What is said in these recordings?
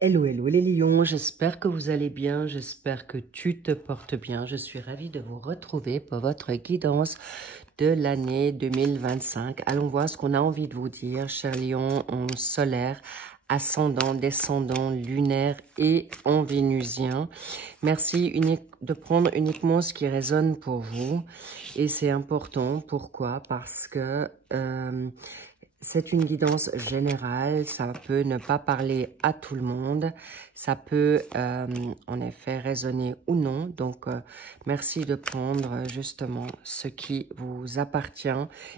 Hello, hello les lions, j'espère que vous allez bien, j'espère que tu te portes bien. Je suis ravie de vous retrouver pour votre guidance de l'année 2025. Allons voir ce qu'on a envie de vous dire, chers lions, en solaire, ascendant, descendant, lunaire et en vénusien. Merci de prendre uniquement ce qui résonne pour vous. Et c'est important, pourquoi? Parce que c'est une guidance générale, ça peut ne pas parler à tout le monde, ça peut en effet résonner ou non. Donc, merci de prendre justement ce qui vous appartient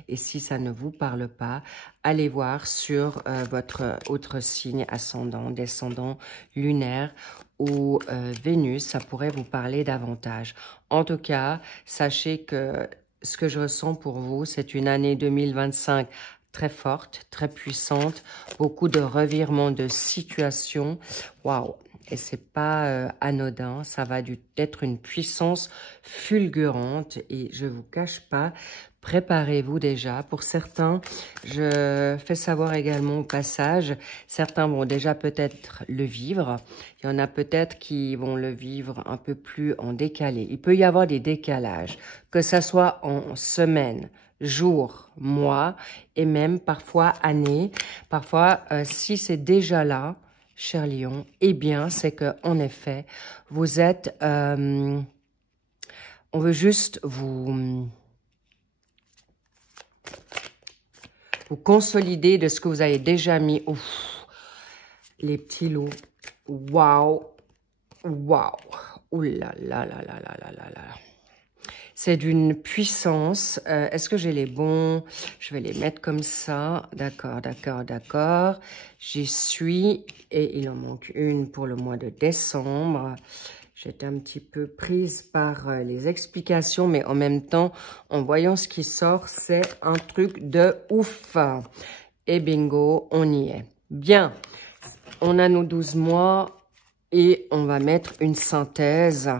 et si ça ne vous parle pas, allez voir sur votre autre signe ascendant, descendant, lunaire ou Vénus, ça pourrait vous parler davantage. En tout cas, sachez que ce que je ressens pour vous, c'est une année 2025 très forte, très puissante, beaucoup de revirements de situation. Waouh! Et c'est pas anodin, ça va être une puissance fulgurante et je vous cache pas, préparez-vous déjà. Pour certains, je fais savoir également au passage, certains vont déjà peut-être le vivre. Il y en a peut-être qui vont le vivre un peu plus en décalé. Il peut y avoir des décalages, que ça soit en semaine, jours, mois et même parfois années. Parfois, si c'est déjà là, cher lion, eh bien, c'est que en effet, vous êtes... on veut juste vous consolider de ce que vous avez déjà mis. Ouf, les petits loups. Waouh! Waouh! Ouh là là là là là là là là. C'est d'une puissance. Est-ce que j'ai les bons? Je vais les mettre comme ça. D'accord, d'accord, d'accord. J'y suis. Et il en manque une pour le mois de décembre. J'étais un petit peu prise par les explications, mais en même temps, en voyant ce qui sort, c'est un truc de ouf. Et bingo, on y est. Bien, on a nos 12 mois et on va mettre une synthèse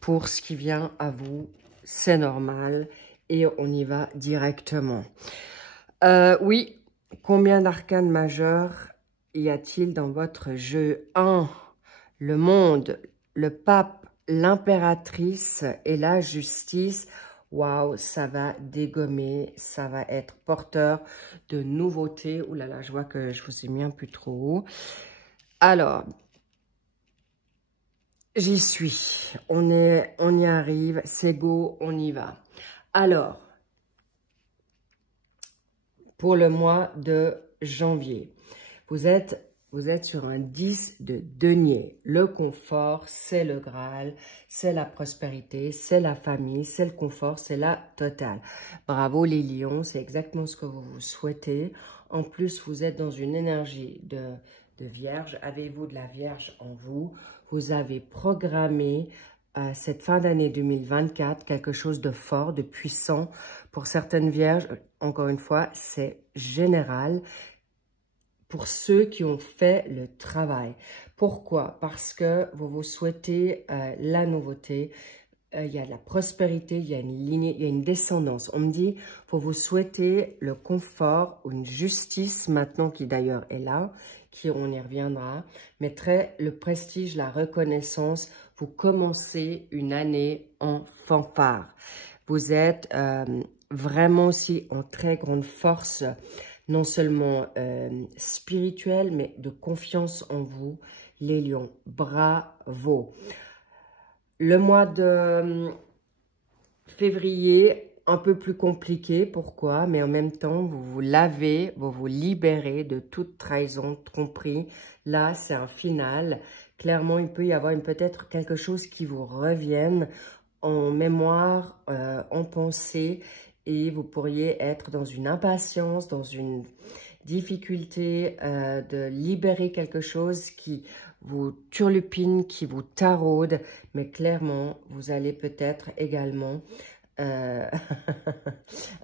pour ce qui vient à vous. C'est normal et on y va directement. Oui, combien d'arcanes majeurs y a-t-il dans votre jeu? 1, le monde, le pape, l'impératrice et la justice. Waouh, ça va dégommer, ça va être porteur de nouveautés. Ouh là là, je vois que je vous ai mis un peu trop haut. Alors, j'y suis. On y arrive. C'est go, on y va. Alors, pour le mois de janvier, vous êtes sur un 10 de denier. Le confort, c'est le Graal, c'est la prospérité, c'est la famille, c'est le confort, c'est la totale. Bravo les lions, c'est exactement ce que vous souhaitez. En plus, vous êtes dans une énergie de vierge. Avez-vous de la vierge en vous? Vous avez programmé cette fin d'année 2024 quelque chose de fort, de puissant. Pour certaines vierges, encore une fois, c'est général. Pour ceux qui ont fait le travail. Pourquoi? Parce que vous souhaitez la nouveauté, il y a de la prospérité, il y a une lignée, il y a une descendance. On me dit, vous souhaitez le confort, une justice maintenant qui d'ailleurs est là, on y reviendra, mais le prestige, la reconnaissance, vous commencez une année en fanfare. Vous êtes vraiment aussi en très grande force, non seulement spirituelle, mais de confiance en vous, les lions. Bravo! Le mois de février, un peu plus compliqué. Pourquoi? Mais en même temps, vous vous lavez, vous vous libérez de toute trahison, tromperie. Là, c'est un final. Clairement, il peut y avoir peut-être quelque chose qui vous revienne en mémoire, en pensée. Et vous pourriez être dans une impatience, dans une difficulté de libérer quelque chose qui vous turlupine, qui vous taraude. Mais clairement, vous allez peut-être également...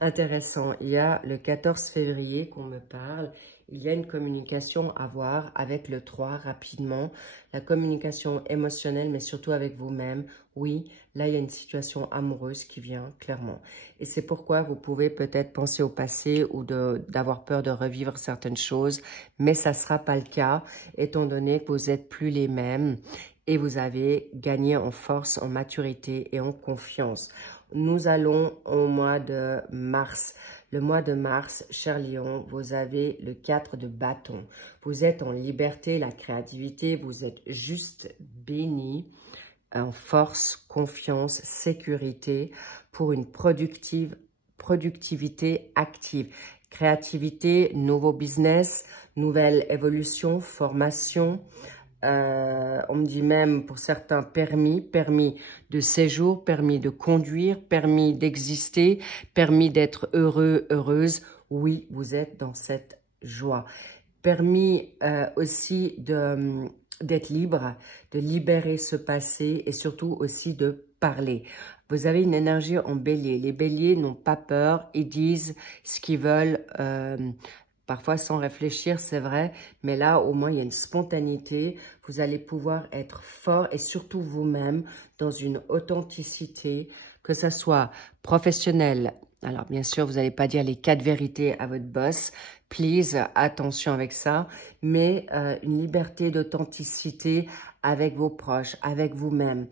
intéressant. Il y a le 14 février qu'on me parle il y a une communication à avoir avec le 3 rapidement. La communication émotionnelle, mais surtout avec vous-même. Oui, là, il y a une situation amoureuse qui vient, clairement. Et c'est pourquoi vous pouvez peut-être penser au passé ou d'avoir peur de revivre certaines choses. Mais ça ne sera pas le cas, étant donné que vous n'êtes plus les mêmes. Et vous avez gagné en force, en maturité et en confiance. Nous allons au mois de mars. Le mois de mars, cher Lion, vous avez le 4 de bâton. Vous êtes en liberté, la créativité, vous êtes juste béni, en force, confiance, sécurité pour une productivité active. Créativité, nouveau business, nouvelle évolution, formation. On me dit même pour certains permis de séjour, permis de conduire, permis d'exister, permis d'être heureux, heureuse. Oui, vous êtes dans cette joie. Permis aussi d'être libre, de libérer ce passé et surtout aussi de parler. Vous avez une énergie en bélier. Les béliers n'ont pas peur, ils disent ce qu'ils veulent, parfois sans réfléchir, c'est vrai, mais là, au moins, il y a une spontanéité. Vous allez pouvoir être fort et surtout vous-même dans une authenticité, que ce soit professionnelle. Alors, bien sûr, vous n'allez pas dire les 4 vérités à votre boss. Please, attention avec ça. Mais une liberté d'authenticité avec vos proches, avec vous-même.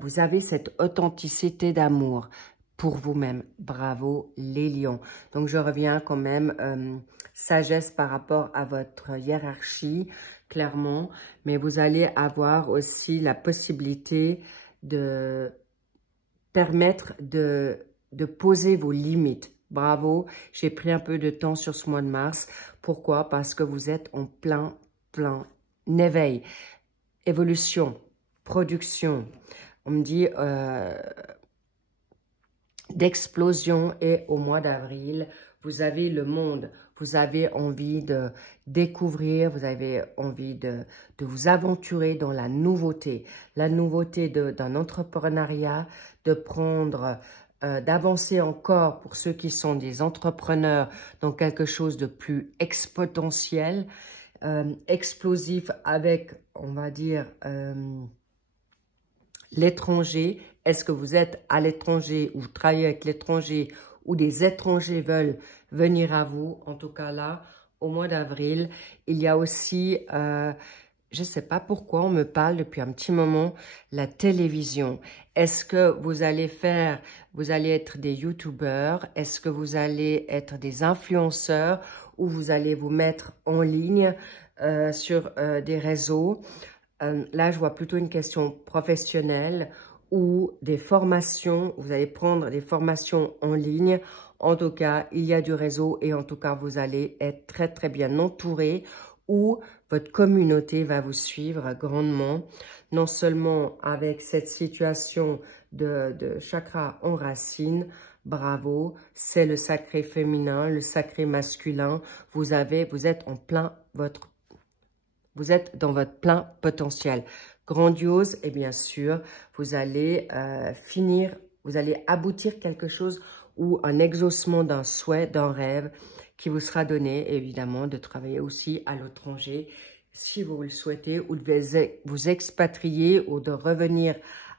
Vous avez cette authenticité d'amour pour vous-même. Bravo les lions. Donc, je reviens quand même, sagesse par rapport à votre hiérarchie, clairement. Mais vous allez avoir aussi la possibilité de permettre de poser vos limites. Bravo, j'ai pris un peu de temps sur ce mois de mars. Pourquoi? Parce que vous êtes en plein éveil, évolution, production. On me dit d'explosion et au mois d'avril, vous avez le monde. Vous avez envie de découvrir, vous avez envie de vous aventurer dans la nouveauté d'un entrepreneuriat, de prendre, d'avancer encore pour ceux qui sont des entrepreneurs dans quelque chose de plus exponentiel, explosif avec, on va dire, l'étranger. Est-ce que vous êtes à l'étranger ou vous travaillez avec l'étranger ou des étrangers veulent venir à vous? En tout cas là, au mois d'avril, il y a aussi, je ne sais pas pourquoi on me parle depuis un petit moment, la télévision. Est-ce que vous allez être des youtubeurs? Est-ce que vous allez être des influenceurs? Ou vous allez vous mettre en ligne sur des réseaux? Là, je vois plutôt une question professionnelle ou des formations. Vous allez prendre des formations en ligne. En tout cas, il y a du réseau et en tout cas, vous allez être très bien entouré ou votre communauté va vous suivre grandement. Non seulement avec cette situation de chakra en racine, bravo, c'est le sacré féminin, le sacré masculin. Vous êtes dans votre plein potentiel. Grandiose et bien sûr, vous allez vous allez aboutir quelque chose ou un exaucement d'un souhait, d'un rêve qui vous sera donné, évidemment, de travailler aussi à l'étranger si vous le souhaitez ou de vous expatrier ou de revenir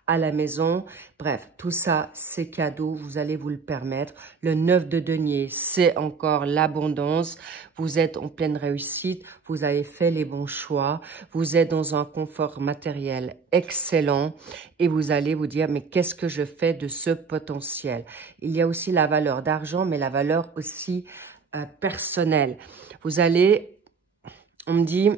à la maison. Bref, tout ça, c'est cadeau, vous allez vous le permettre. Le 9 de denier, c'est encore l'abondance. Vous êtes en pleine réussite, vous avez fait les bons choix, vous êtes dans un confort matériel excellent et vous allez vous dire, mais qu'est-ce que je fais de ce potentiel? Il y a aussi la valeur d'argent, mais la valeur aussi personnelle. Vous allez, on me dit,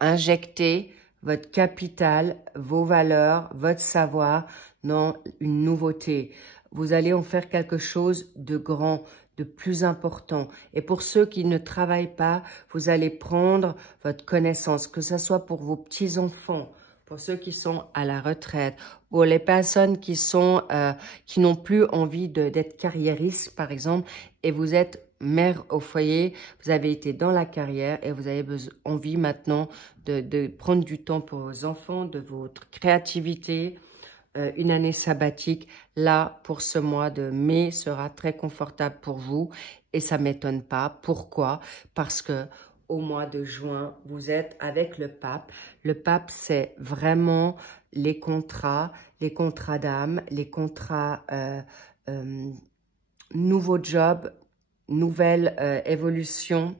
injecter votre capital, vos valeurs, votre savoir dans une nouveauté. Vous allez en faire quelque chose de grand, de plus important. Et pour ceux qui ne travaillent pas, vous allez prendre votre connaissance, que ce soit pour vos petits-enfants, pour ceux qui sont à la retraite, pour les personnes qui n'ont plus envie d'être carriéristes, par exemple, et vous êtes mère au foyer, vous avez été dans la carrière et vous avez envie maintenant de prendre du temps pour vos enfants, de votre créativité, une année sabbatique, là, pour ce mois de mai, sera très confortable pour vous. Et ça ne m'étonne pas. Pourquoi? Parce que au mois de juin, vous êtes avec le pape. Le pape, c'est vraiment les contrats d'âme, les contrats, nouveau job, nouvelle évolution,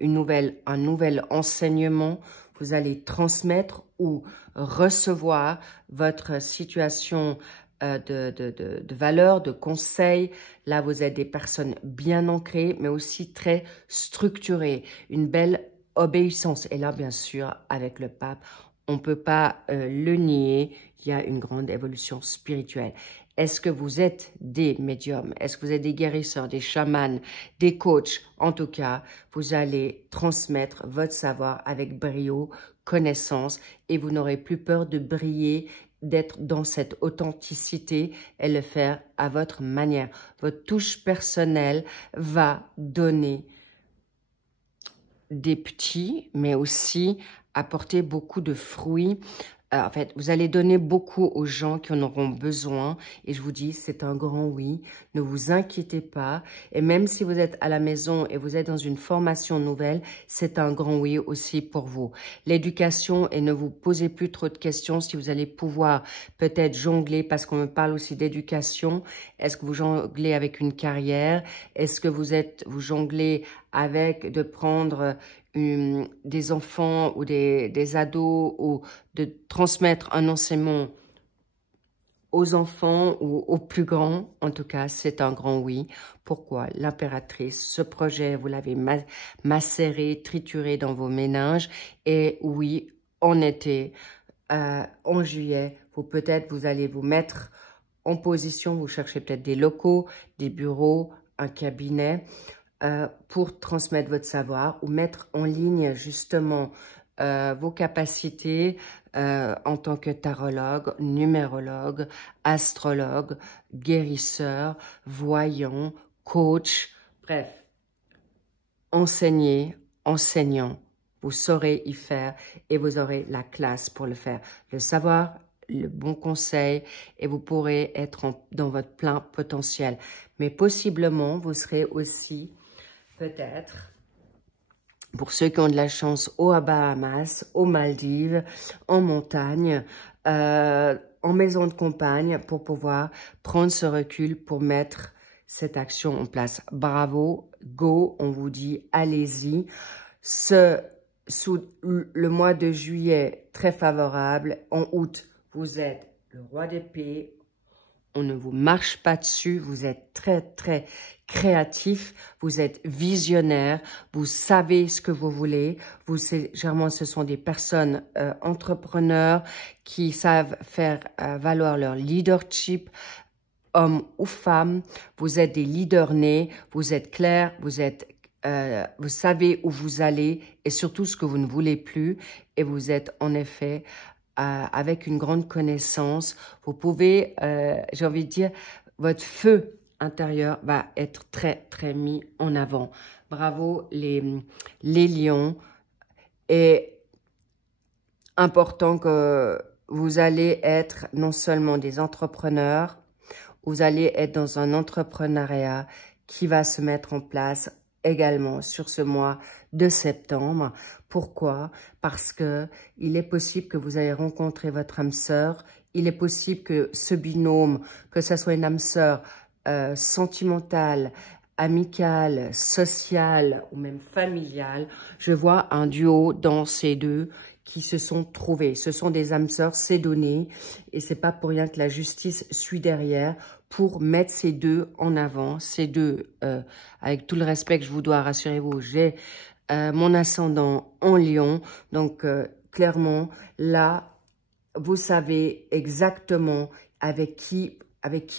un nouvel enseignement. Vous allez transmettre ou recevoir votre situation de valeur, de conseil. Là, vous êtes des personnes bien ancrées, mais aussi très structurées. Une belle obéissance. Et là, bien sûr, avec le pape, on ne peut pas le nier. Il y a une grande évolution spirituelle. Est-ce que vous êtes des médiums? Est-ce que vous êtes des guérisseurs, des chamans, des coachs? En tout cas, vous allez transmettre votre savoir avec brio, connaissance, et vous n'aurez plus peur de briller, d'être dans cette authenticité et le faire à votre manière. Votre touche personnelle va donner des petits, mais aussi apporter beaucoup de fruits. En fait, vous allez donner beaucoup aux gens qui en auront besoin. Et je vous dis, c'est un grand oui. Ne vous inquiétez pas. Et même si vous êtes à la maison et vous êtes dans une formation nouvelle, c'est un grand oui aussi pour vous. L'éducation, et ne vous posez plus trop de questions si vous allez pouvoir peut-être jongler, parce qu'on me parle aussi d'éducation. Est-ce que vous jonglez avec une carrière? Est-ce que vous jonglez avec de prendre des enfants ou des ados, ou de transmettre un enseignement aux enfants ou aux plus grands? En tout cas, c'est un grand oui. Pourquoi? L'impératrice, ce projet, vous l'avez macéré, trituré dans vos méninges. Et oui, en été, en juillet, vous allez vous mettre en position, vous cherchez peut-être des locaux, des bureaux, un cabinet, pour transmettre votre savoir ou mettre en ligne justement vos capacités en tant que tarologue, numérologue, astrologue, guérisseur, voyant, coach, bref, enseignant. Vous saurez y faire et vous aurez la classe pour le faire. Le savoir, le bon conseil, et vous pourrez être dans votre plein potentiel. Mais possiblement, vous serez aussi peut-être, pour ceux qui ont de la chance, aux Bahamas, aux Maldives, en montagne, en maison de campagne, pour pouvoir prendre ce recul pour mettre cette action en place. Bravo, go, on vous dit, allez-y. Sous le mois de juillet, très favorable. En août, vous êtes le roi d'épée. On ne vous marche pas dessus, vous êtes très, très créatif, vous êtes visionnaire, vous savez ce que vous voulez. Généralement, ce sont des personnes entrepreneurs qui savent faire valoir leur leadership, hommes ou femmes. Vous êtes des leaders nés, vous êtes clairs, vous savez où vous allez et surtout ce que vous ne voulez plus. Et vous êtes en effet avec une grande connaissance. Vous pouvez, j'ai envie de dire, votre feu intérieur va être très, très mis en avant. Bravo les lions. Et important que vous allez être non seulement des entrepreneurs, vous allez être dans un entrepreneuriat qui va se mettre en place également sur ce mois de septembre. Pourquoi? Parce que il est possible que vous ayez rencontré votre âme sœur. Il est possible que ce binôme, que ce soit une âme sœur sentimentale, amicale, sociale ou même familiale, je vois un duo dans ces deux qui se sont trouvés. Ce sont des âmes sœurs, c'est donné, et c'est pas pour rien que la justice suit derrière pour mettre ces deux en avant, ces deux, avec tout le respect que je vous dois, rassurez-vous, j'ai mon ascendant en Lion, donc clairement, là, vous savez exactement avec qui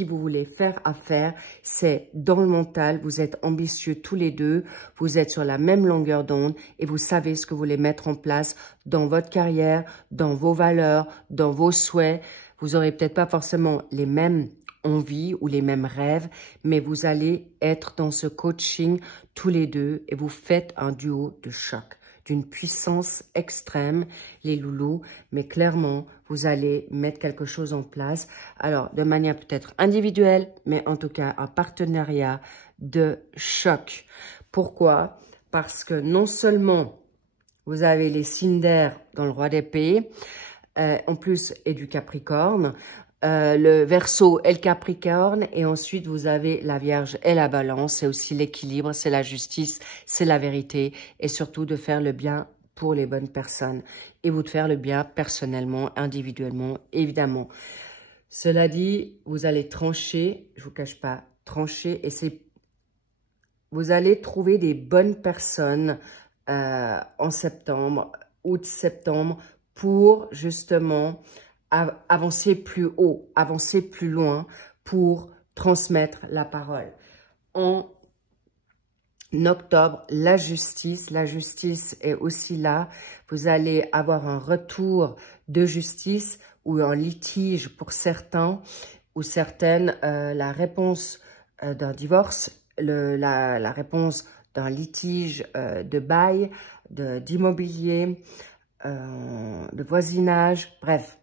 vous voulez faire affaire. C'est dans le mental, vous êtes ambitieux tous les deux, vous êtes sur la même longueur d'onde et vous savez ce que vous voulez mettre en place dans votre carrière, dans vos valeurs, dans vos souhaits. Vous n'aurez peut-être pas forcément les mêmes envies ou les mêmes rêves, mais vous allez être dans ce coaching tous les deux et vous faites un duo de choc. d'une puissance extrême, les loulous, mais clairement, vous allez mettre quelque chose en place. Alors, de manière peut-être individuelle, mais en tout cas, un partenariat de choc. Pourquoi? Parce que non seulement vous avez les signes d'air dans le roi d'épée, en plus, et du Capricorne, le Verseau et le Capricorne, et ensuite vous avez la Vierge et la Balance. C'est aussi l'équilibre, c'est la justice, c'est la vérité, et surtout de faire le bien pour les bonnes personnes, et vous de faire le bien personnellement, individuellement, évidemment. Cela dit, vous allez trancher, je vous cache pas, trancher, et vous allez trouver des bonnes personnes en septembre, août-septembre, pour justement avancer plus haut, avancer plus loin, pour transmettre la parole. En octobre, la justice est aussi là. Vous allez avoir un retour de justice ou un litige pour certains ou certaines, la réponse d'un divorce, la réponse d'un litige de bail, d'immobilier, de voisinage, bref,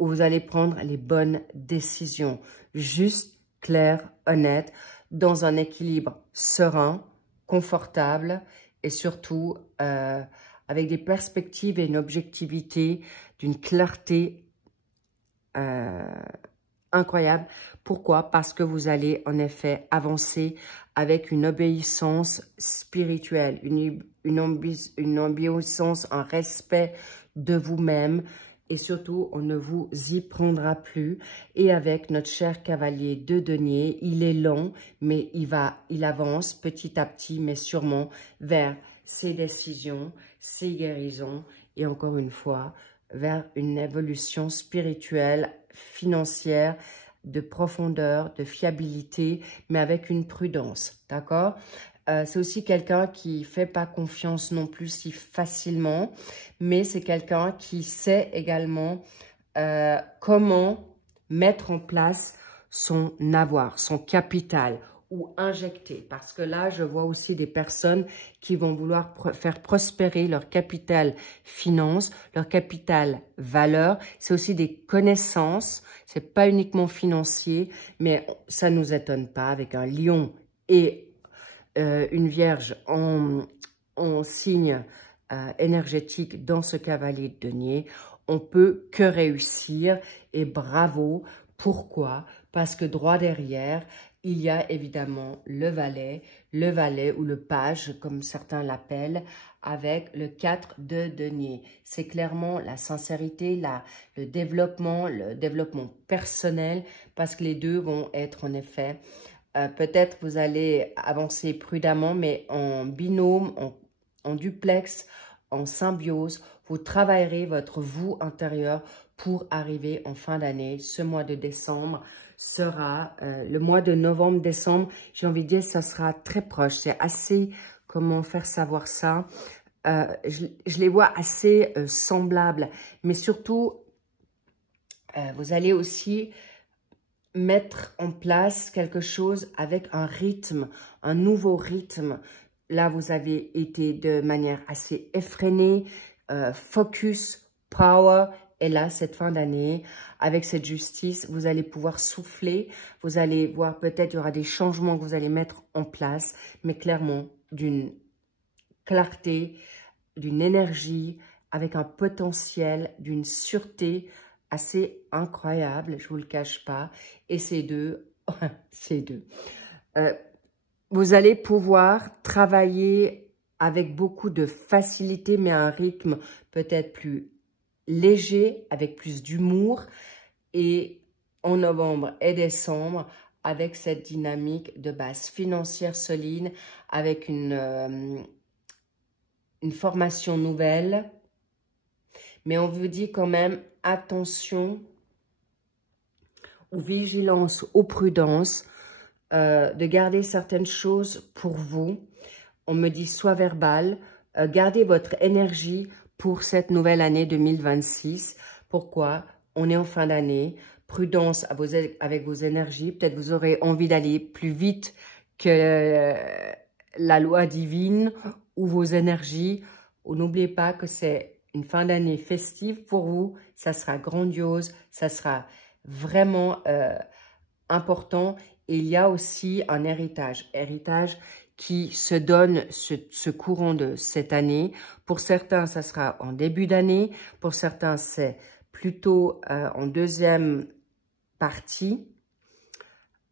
où vous allez prendre les bonnes décisions, juste, claires, honnêtes, dans un équilibre serein, confortable et surtout avec des perspectives et une objectivité, d'une clarté incroyable. Pourquoi? Parce que vous allez en effet avancer avec une obéissance spirituelle, une obéissance, un respect de vous-même, et surtout on ne vous y prendra plus. Et avec notre cher cavalier de denier, il est lent, mais il avance petit à petit, mais sûrement vers ses décisions, ses guérisons, et encore une fois, vers une évolution spirituelle, financière, de profondeur, de fiabilité, mais avec une prudence, d'accord? C'est aussi quelqu'un qui ne fait pas confiance non plus si facilement, mais c'est quelqu'un qui sait également comment mettre en place son avoir, son capital, ou injecter. Parce que là, je vois aussi des personnes qui vont vouloir faire prospérer leur capital finance, leur capital valeur. C'est aussi des connaissances. C'est pas uniquement financier, mais ça nous étonne pas avec un lion et une vierge en signe énergétique dans ce cavalier de denier. On peut que réussir et bravo. Pourquoi? Parce que droit derrière, il y a évidemment le valet ou le page, comme certains l'appellent, avec le 4 de denier. C'est clairement la sincérité, le développement personnel, parce que les deux vont être en effet, peut-être vous allez avancer prudemment, mais en binôme, en duplex, en symbiose, vous travaillerez votre vous intérieur pour arriver en fin d'année. Ce mois de décembre sera le mois de novembre-décembre. J'ai envie de dire, ça sera très proche. C'est assez, comment faire savoir ça? Je les vois assez semblables. Mais surtout, vous allez aussi mettre en place quelque chose avec un rythme, un nouveau rythme. Là, vous avez été de manière assez effrénée, focus, power. Et là, cette fin d'année, avec cette justice, vous allez pouvoir souffler. Vous allez voir, peut-être, il y aura des changements que vous allez mettre en place, mais clairement, d'une clarté, d'une énergie, avec un potentiel, d'une sûreté assez incroyable, je ne vous le cache pas. Et ces deux, vous allez pouvoir travailler avec beaucoup de facilité, mais à un rythme peut-être plus léger, avec plus d'humour, et en novembre et décembre, avec cette dynamique de base financière solide, avec une formation nouvelle. Mais on vous dit quand même, attention, aux vigilance, aux prudences, de garder certaines choses pour vous. On me dit soit verbal, gardez votre énergie pour cette nouvelle année 2026. Pourquoi? On est en fin d'année. Prudence avec vos énergies. Peut-être vous aurez envie d'aller plus vite que la loi divine, ou vos énergies. N'oubliez pas que c'est une fin d'année festive pour vous. Ça sera grandiose, ça sera vraiment important. Et il y a aussi un héritage qui se donne ce courant de cette année. Pour certains, ça sera en début d'année. Pour certains, c'est plutôt en deuxième partie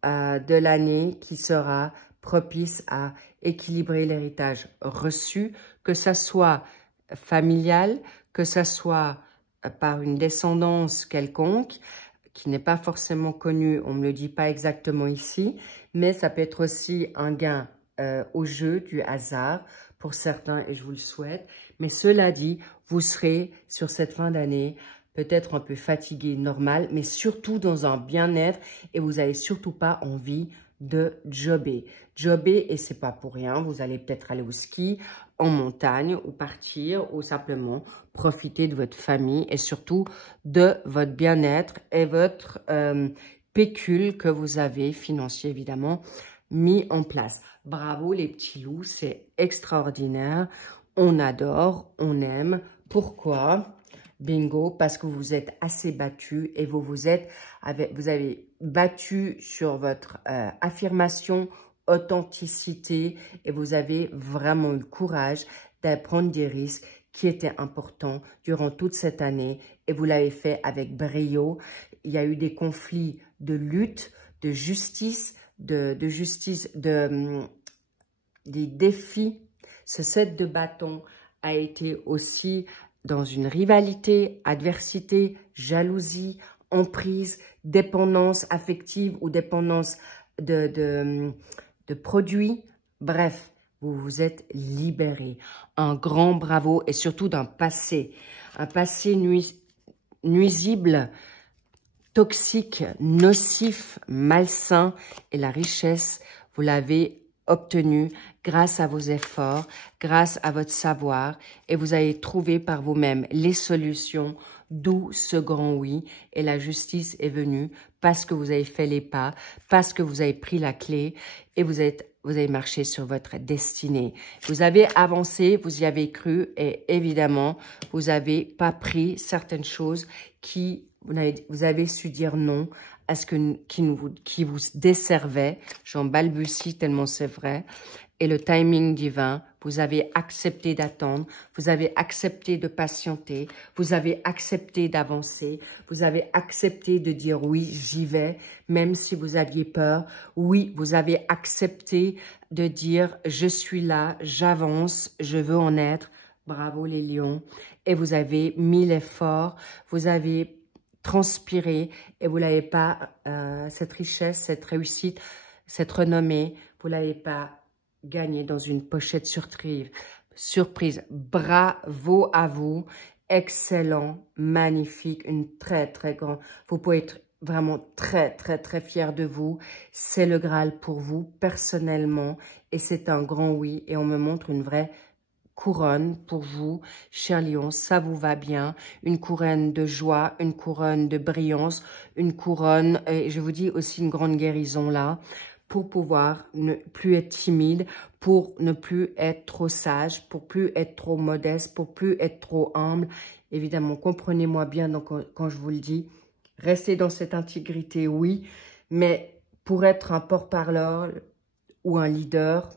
de l'année qui sera propice à équilibrer l'héritage reçu, que ça soit familial, que ça soit par une descendance quelconque, qui n'est pas forcément connue, on ne me le dit pas exactement ici, mais ça peut être aussi un gain au jeu du hasard pour certains et je vous le souhaite. Mais cela dit, vous serez sur cette fin d'année peut-être un peu fatigué, normal, mais surtout dans un bien-être et vous n'avez surtout pas envie de jobber. Jobber, et c'est pas pour rien, vous allez peut-être aller au ski, en montagne ou partir ou simplement profiter de votre famille et surtout de votre bien-être et votre pécule que vous avez, financier évidemment, mis en place. Bravo les petits loups, c'est extraordinaire. On adore, on aime. Pourquoi? Bingo, parce que vous vous êtes assez battu et vous avez battu sur votre affirmation, authenticité et vous avez vraiment eu le courage de prendre des risques qui étaient importants durant toute cette année et vous l'avez fait avec brio. Il y a eu des conflits de lutte, de justice, des défis. Ce set de bâtons a été aussi dans une rivalité, adversité, jalousie, emprise, dépendance affective ou dépendance de produits. Bref, vous vous êtes libéré. Un grand bravo et surtout d'un passé. Un passé nuisible, toxique, nocif, malsain. Et la richesse, vous l'avez obtenu grâce à vos efforts, grâce à votre savoir et vous avez trouvé par vous-même les solutions, d'où ce grand oui et la justice est venue parce que vous avez fait les pas, parce que vous avez pris la clé et vous avez marché sur votre destinée. Vous avez avancé, vous y avez cru et évidemment, vous n'avez pas pris certaines choses qui vous avez su dire non à ce qui vous desservait. J'en balbutie tellement c'est vrai. Et le timing divin, vous avez accepté d'attendre, vous avez accepté de patienter, vous avez accepté d'avancer, vous avez accepté de dire oui, j'y vais, même si vous aviez peur. Oui, vous avez accepté de dire je suis là, j'avance, je veux en être. Bravo les lions. Et vous avez mis l'effort, vous avez transpiré et vous n'avez pas, cette richesse, cette réussite, cette renommée, vous ne l'avez pas gagné dans une pochette surprise. Bravo à vous. Excellent, magnifique, une très grande. Vous pouvez être vraiment très fier de vous. C'est le Graal pour vous personnellement et c'est un grand oui et on me montre une vraie couronne pour vous, cher Lion, ça vous va bien, une couronne de joie, une couronne de brillance, une couronne, et je vous dis aussi une grande guérison là, pour pouvoir ne plus être timide, pour ne plus être trop sage, pour plus être trop modeste, pour plus être trop humble. Évidemment, comprenez-moi bien donc, quand je vous le dis, restez dans cette intégrité, oui, mais pour être un porte-parole ou un leader,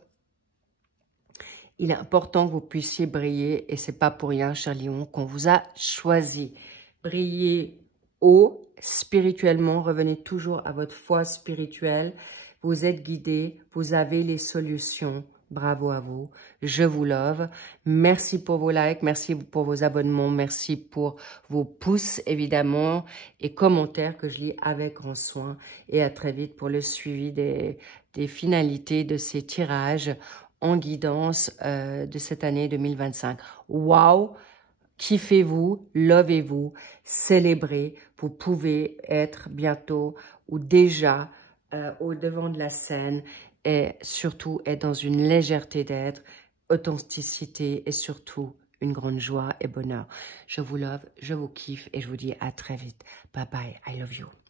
il est important que vous puissiez briller et c'est pas pour rien, cher Lion, qu'on vous a choisi. Brillez haut, spirituellement, revenez toujours à votre foi spirituelle. Vous êtes guidés, vous avez les solutions. Bravo à vous, je vous love. Merci pour vos likes, merci pour vos abonnements, merci pour vos pouces évidemment et commentaires que je lis avec grand soin. Et à très vite pour le suivi des finalités de ces tirages en guidance de cette année 2025. Waouh! Kiffez-vous, lovez-vous, célébrez. Vous pouvez être bientôt ou déjà au devant de la scène et surtout être dans une légèreté d'être, authenticité et surtout une grande joie et bonheur. Je vous love, je vous kiffe et je vous dis à très vite. Bye bye, I love you.